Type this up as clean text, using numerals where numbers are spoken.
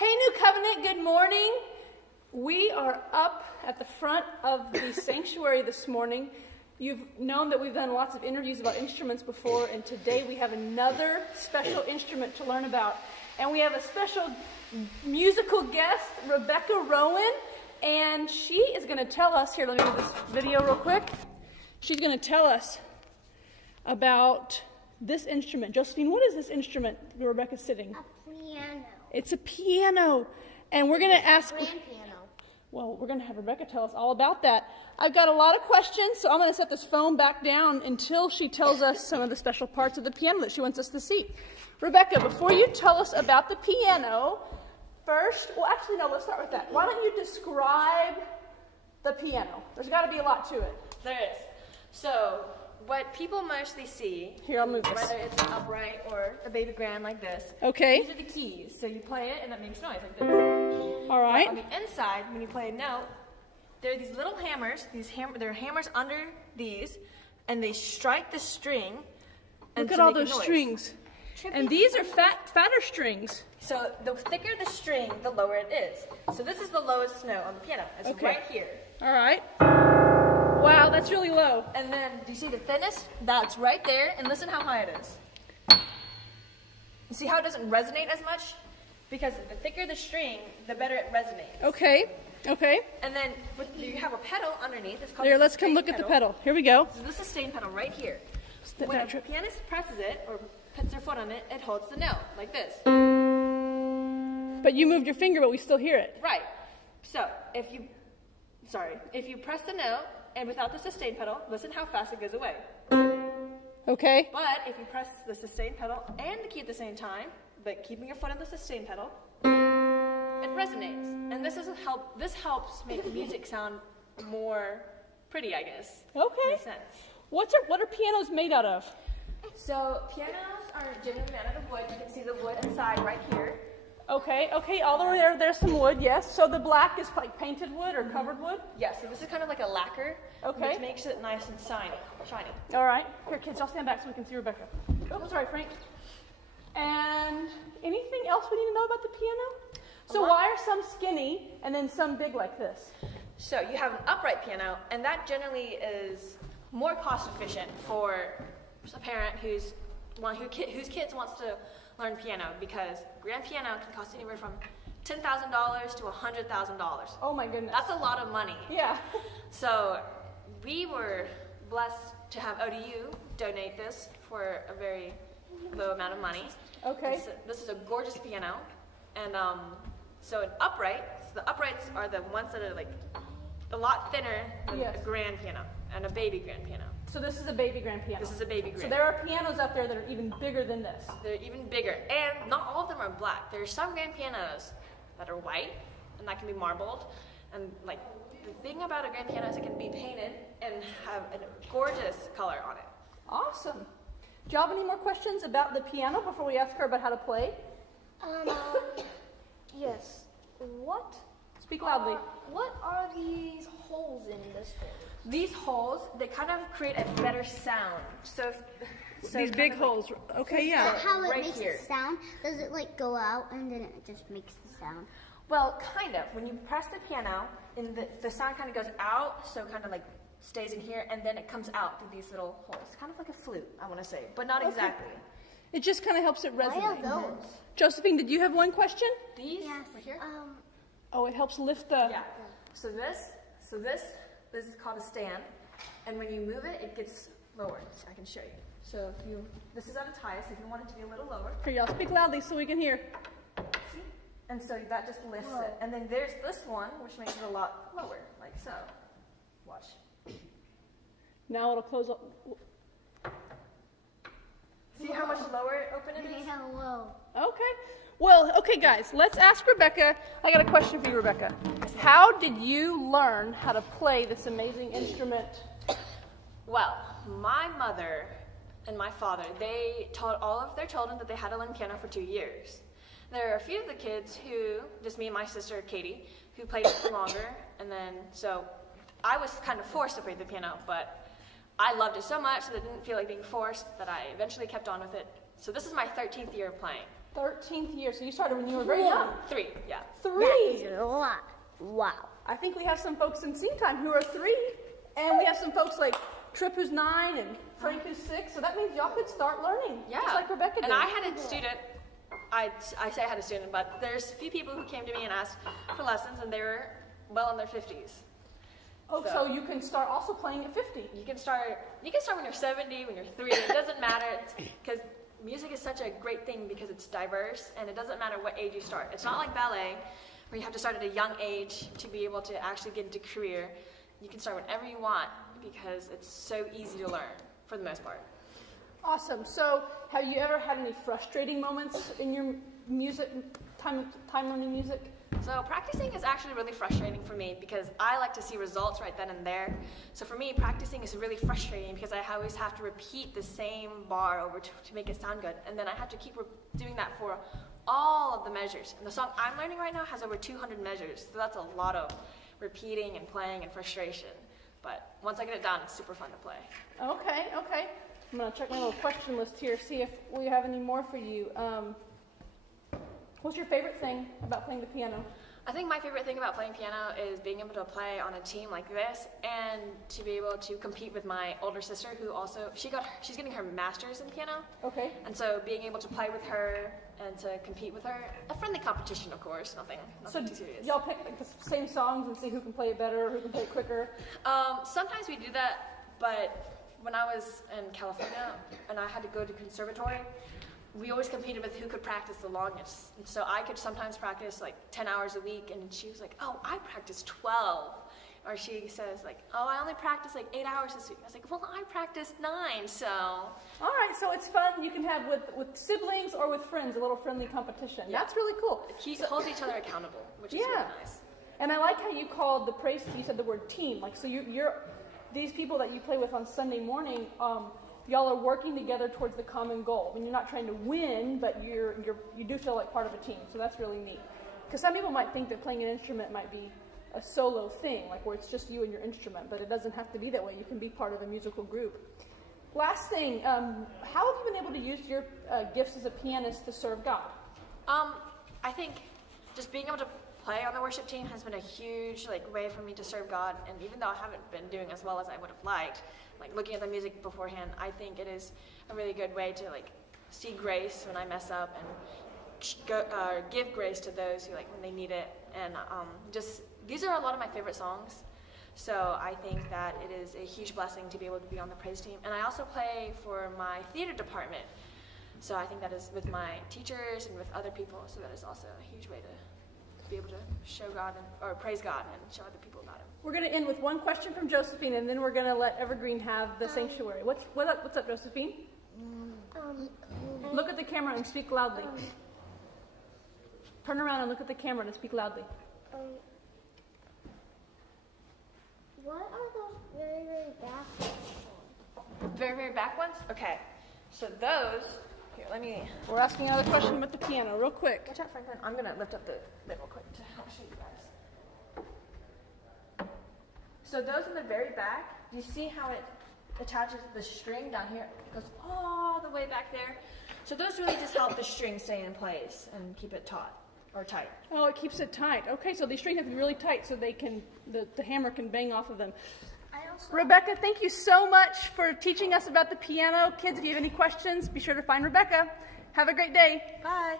Hey, New Covenant, good morning. We are up at the front of the sanctuary this morning. You've known that we've done lots of interviews about instruments before, and today we have another special instrument to learn about. And we have a special musical guest, Rebecca Rowan, and she is going to tell us, here, let me do this video real quick. She's going to tell us about this instrument. Josephine, what is this instrument where Rebecca's sitting? A piano. It's a piano. And we're going to ask... Grand piano. Well, we're going to have Rebecca tell us all about that. I've got a lot of questions, so I'm going to set this phone back down until she tells us some of the special parts of the piano that she wants us to see. Rebecca, before you tell us about the piano, first, well, actually, no, let's start with that. Why don't you describe the piano? There's got to be a lot to it. There is. So, what people mostly see, Here, I'll move this. whether it's an upright or a baby grand like this, Okay. these are the keys. So you play it and it makes noise like this. All right. On the inside, when you play a note, there are these little hammers. There are hammers under these, and they strike the string. Look at all those strings. And these are fatter strings. So the thicker the string, the lower it is. So this is the lowest note on the piano. It's right here. All right. Wow, that's really low. And then, do you see the thinnest? That's right there, and listen how high it is. You see how it doesn't resonate as much? Because the thicker the string, the better it resonates. Okay. Okay. And then you have a pedal underneath. It's called Here, the let's come sustain look at the pedal. Here we go. So the sustain pedal right here. When a pianist presses it or puts their foot on it, it holds the note like this. But you moved your finger, but we still hear it. Right. So if you press the note and without the sustain pedal, listen how fast it goes away. Okay. But if you press the sustain pedal and the key at the same time, but keeping your foot on the sustain pedal, it resonates. And this helps make the music sound more pretty, I guess. Okay. Makes sense. What are pianos made out of? So pianos are generally made out of wood. You can see the wood inside right here. Okay. Okay. All the way there's some wood. Yes. So the black is like painted wood or covered wood. Yeah. So this is kind of like a lacquer, Okay. which makes it nice and shiny. All right. Here, kids, y'all stand back so we can see Rebecca. Oh, sorry, Frank. And anything else we need to know about the piano? So why are some skinny and then some big like this? So you have an upright piano, and that generally is more cost efficient for a parent whose kids wants to learn piano, because grand piano can cost anywhere from $10,000 to $100,000. Oh my goodness. That's a lot of money. Yeah. So we were blessed to have ODU donate this for a very low amount of money. Okay. This is a gorgeous piano, and so an upright. So the uprights are the ones that are like a lot thinner than a grand piano and a baby grand piano. So this is a baby grand piano. This is a baby grand. So there are pianos out there that are even bigger than this. They're even bigger, and not all of them are black. There are some grand pianos that are white, and that can be marbled. And like the thing about a grand piano is it can be painted and have a gorgeous color on it. Awesome. Do you have any more questions about the piano before we ask her about how to play? Yes. What? Speak loudly. What are these holes in this thing? These holes, they kind of create a better sound. So These big holes. Okay, yeah. How it right makes here. the sound? Does it like go out and then it just makes the sound? Well, kind of. When you press the piano, and the sound kind of goes out, so kind of like stays in here, and then it comes out through these little holes. Kind of like a flute, I want to say, but not exactly. It just kind of helps it resonate. Why are those? Josephine, did you have one question? These Yes. right here. Oh, it helps lift the... Yeah. So this is called a stand, and when you move it, it gets lower. So I can show you. So this is at its highest. If you want it to be a little lower, Here, y'all speak loudly so we can hear. see? And so that just lifts it. And then there's this one, which makes it a lot lower, like so. Watch. Now it'll close up. See how much lower open it is? Hello. Okay. Well, okay, guys, let's ask Rebecca. I got a question for you, Rebecca. How did you learn how to play this amazing instrument? Well, my mother and my father, they taught all of their children that they had to learn piano for 2 years. There are a few of the kids who, just me and my sister Katie, who played it longer, and then, so I was kind of forced to play the piano, but I loved it so much that it didn't feel like being forced that I eventually kept on with it. So this is my 13th year of playing. 13th year. So you started when you were very young. 3, yeah. 3. That is a lot. Wow. I think we have some folks in Sing Time who are 3, and we have some folks like Trip who's 9 and Frank who's 6. So that means y'all could start learning, Yeah. just like Rebecca did. And I had a student, I say I had a student, but there's a few people who came to me and asked for lessons, and they were well in their 50s. Oh, so you can start also playing at 50. You can start when you're 70, when you're 3, it doesn't matter, because music is such a great thing because it's diverse, and it doesn't matter what age you start. It's not like ballet, where you have to start at a young age to be able to actually get into career. You can start whenever you want because it's so easy to learn, for the most part. Awesome. So have you ever had any frustrating moments in your music, time learning music? So practicing is actually really frustrating for me because I like to see results right then and there. So for me, practicing is really frustrating because I always have to repeat the same bar over to make it sound good. And then I have to keep doing that for all of the measures. And the song I'm learning right now has over 200 measures. So that's a lot of repeating and playing and frustration. But once I get it done, it's super fun to play. Okay. I'm going to check my little question list here, see if we have any more for you. What's your favorite thing about playing the piano? I think my favorite thing about playing piano is being able to play on a team like this and to be able to compete with my older sister who also, she's getting her master's in piano. Okay. And so being able to play with her and to compete with her, a friendly competition of course, nothing too serious. Y'all pick like the same songs and see who can play it better or who can play it quicker? Sometimes we do that, but when I was in California and I had to go to conservatory, we always competed with who could practice the longest. And so I could sometimes practice like 10 hours a week, and she was like, oh, I practiced 12. Or she says like, oh, I only practiced like 8 hours this week. I was like, well, I practiced 9, so. All right, so it's fun. You can have with siblings or with friends, a little friendly competition. Yeah. That's really cool. It holds each other accountable, which is really nice. And I like how you called the praise, you said the word team. Like, so you're these people that you play with on Sunday morning, y'all are working together towards the common goal. I mean, you're not trying to win, but you do feel like part of a team. So that's really neat. Because some people might think that playing an instrument might be a solo thing, like where it's just you and your instrument, but it doesn't have to be that way. You can be part of a musical group. Last thing, how have you been able to use your gifts as a pianist to serve God? I think just being able to play on the worship team has been a huge way for me to serve God, and even though I haven't been doing as well as I would have liked, looking at the music beforehand, I think it is a really good way to see grace when I mess up and give grace to those who when they need it, and these are a lot of my favorite songs. So I think that it is a huge blessing to be able to be on the praise team. And I also play for my theater department. So I think that is with my teachers and with other people. So that is also a huge way to be able to show God or praise God and show other people about Him. We're going to end with one question from Josephine, and then we're going to let Evergreen have the sanctuary. What's up, Josephine? Look at the camera and speak loudly. Turn around and look at the camera and speak loudly. What are those very, very back ones? Very, very back ones? Okay. So those, here, let me. We're asking another question about the piano, real quick. Watch out, Franklin. I'm going to lift up the lid real quick to help show you guys. So those in the very back, you see how it attaches the string down here? It goes all the way back there. So those really just help the string stay in place and keep it taut. Or tight. Oh, it keeps it tight. Okay, so these strings have to be really tight so they can the hammer can bang off of them. Rebecca, thank you so much for teaching us about the piano. Kids, if you have any questions, be sure to find Rebecca. Have a great day. Bye.